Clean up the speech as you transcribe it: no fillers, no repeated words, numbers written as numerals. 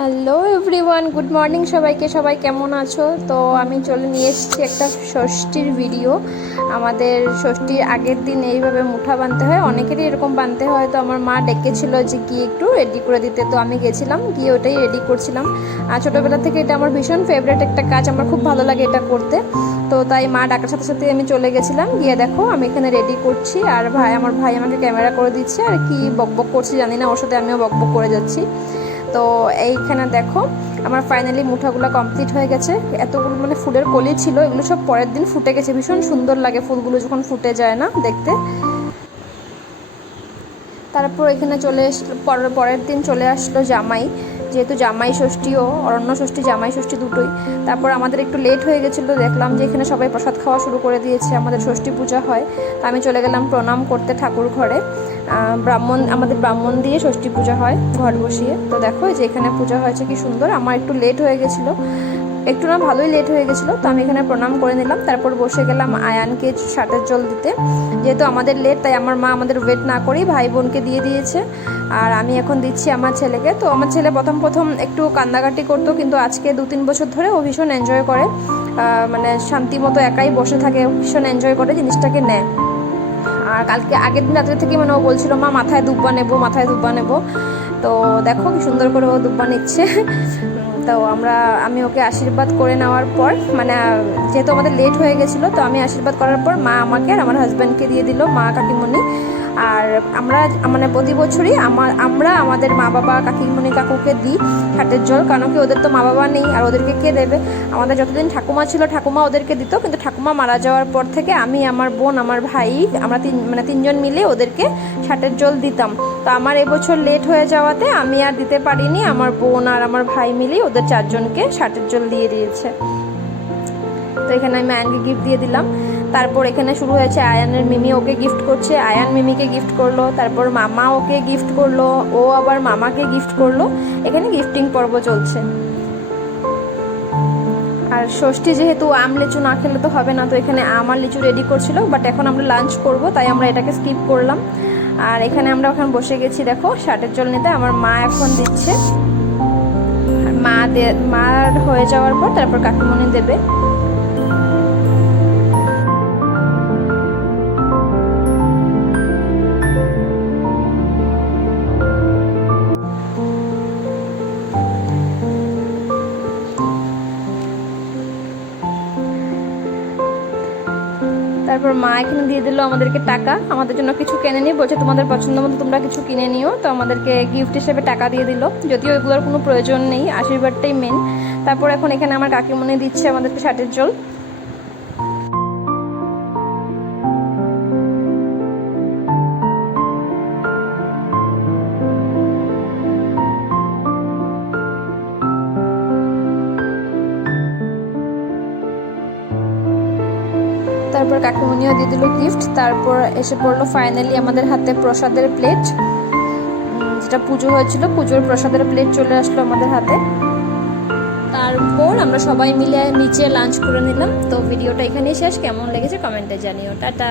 Hello everyone, good morning সবাইকে। সবাই কেমন আছো? তো আমি চলে নিয়ে এসেছি একটা ষষ্ঠীর ভিডিও। আমাদের ষষ্ঠীর আগের দিন এইভাবে মুঠা বানতে হয়, অনেকেরই এরকম বানতে হয়। তো আমার মা ডেকেছিল যে গিয়ে একটু রেডি করে দিতে, তো আমি গেছিলাম, গিয়ে ওটাই রেডি করছিলাম। আর ছোটোবেলা থেকে এটা আমার ভীষণ ফেভারিট একটা কাজ, আমার খুব ভালো লাগে এটা করতে। তো তাই মা ডাকার সাথে সাথে আমি চলে গেছিলাম, গিয়ে দেখো আমি এখানে রেডি করছি, আর আমার ভাই আমাকে ক্যামেরা করে দিচ্ছে, আর কি বকবক করছি জানি না, ওর সাথে আমিও বকবক করে যাচ্ছি। তো এইখানে দেখো আমার ফাইনালি মুঠাগুলো কমপ্লিট হয়ে গেছে। এতগুলো মানে ফুলের কলি ছিল, এগুলো সব পরের দিন ফুটে গেছে। ভীষণ সুন্দর লাগে ফুলগুলো যখন ফুটে যায় না দেখতে। তারপর এখানে পরের দিন চলে আসলো জামাই, যেহেতু জামাই ষষ্ঠীও অরণ্য ষষ্ঠী, জামাই ষষ্ঠী দুটোই। তারপর আমাদের একটু লেট হয়ে গেছিলো, দেখলাম যে এখানে সবাই প্রসাদ খাওয়া শুরু করে দিয়েছে, আমাদের ষষ্ঠী পূজা হয়। তো আমি চলে গেলাম প্রণাম করতে ঠাকুর ঘরে। আমাদের ব্রাহ্মণ দিয়ে ষষ্ঠী পূজা হয় ঘর বসিয়ে। তো দেখো যে এখানে পূজা হয়েছে কি সুন্দর। আমার একটু লেট হয়ে গেছিলো, একটু না ভালোই লেট হয়ে গেছিলো। তো আমি এখানে প্রণাম করে নিলাম, তারপর বসে গেলাম আয়ানকে সাতের জল দিতে। যেহেতু আমাদের লেট, তাই আমার মা আমাদের ওয়েট না করেই ভাই বোনকে দিয়ে দিয়েছে, আর আমি এখন দিচ্ছি আমার ছেলেকে। তো আমার ছেলে প্রথম একটু কান্দাকাটি করতো, কিন্তু আজকে 2-3 বছর ধরে ও ভীষণ এনজয় করে, মানে শান্তি মতো একাই বসে থাকে, ভীষণ এনজয় করে জিনিসটাকে নেয়। আর আগের দিন রাত্রে থেকে মানে ও বলছিল মা মাথায় দুব্বা নেবো, মাথায় দুব্বা নেবো। তো দেখো কি সুন্দর করে ও দুব্বা নিচ্ছে। তো আমি ওকে আশীর্বাদ করে নেওয়ার পর, মানে যেহেতু আমাদের লেট হয়ে গেছিলো, তো আমি আশীর্বাদ করার পর মা আমাকে আর আমার হাজব্যান্ডকে দিয়ে দিল, মা কাকিমণি। আর আমরা মানে প্রতি বছরই আমরা আমাদের মা বাবা কাকিমণি কাকুকে দিই ঘাটের জল, কারণ কি ওদের তো মা বাবা নেই, আর ওদেরকে কে দেবে। আমাদের যতদিন ঠাকুমা ছিল ঠাকুমা ওদেরকে দিত, কিন্তু ঠাকুমা মারা যাওয়ার পর থেকে আমি, আমার বোন, আমার ভাই, আমরা তিনজন মিলে ওদেরকে ঘাটের জল দিতাম। তো আমার এবছর লেট হয়ে যাওয়াতে আমি আর দিতে পারিনি, আমার বোন আর আমার ভাই মিলে ওদের 4 জনকে ঘাটের জল দিয়ে দিয়েছে। তো এখানে আমি আয়ানকে গিফট দিয়ে দিলাম। তারপর এখানে শুরু হয়েছে আয়ানের মিমি ওকে গিফট করছে, আয়ান মিমিকে গিফট করলো, তারপর মামা ওকে গিফট করলো, ও আবার মামাকে গিফট করলো। এখানে গিফটিং পর্ব চলছে। আর ষষ্ঠী যেহেতু আম লিচু না খেলে তো হবে না, তো এখানে আম আর লিচু রেডি করছিল, বাট এখন আমরা লাঞ্চ করব, তাই আমরা এটাকে স্কিপ করলাম। আর এখানে আমরা এখন বসে গেছি দেখো ঘাটের জল নিতে। আমার মা এখন দিচ্ছে, মা হয়ে যাওয়ার পর তারপর কাকিমণি দেবে। তারপর মা এখানে দিয়ে দিল আমাদেরকে টাকা, আমাদের জন্য কিছু কিনে নিয়ে বলছে তোমাদের পছন্দ মতো তোমরা কিছু কিনে নিও। তো আমাদেরকে গিফট হিসেবে টাকা দিয়ে দিল, যদিও এগুলোর কোনো প্রয়োজন নেই, আশীর্বাদটাই মেন। তারপর এখন এখানে আমার কাকিমণি দিচ্ছে আমাদেরকে ঘাটের জল। তারপর কাকিমণিও দিয়ে দিল গিফট। তারপর এসে পড়লো ফাইনালি আমাদের হাতে প্রসাদের প্লেট, যেটা পুজো হয়েছিল পুজোর প্রসাদের প্লেট চলে আসলো আমাদের হাতে। তারপর আমরা সবাই মিলে নিচে লাঞ্চ করে নিলাম। তো ভিডিওটা এখানেই শেষ, কেমন লেগেছে কমেন্টে জানিও। টাটা।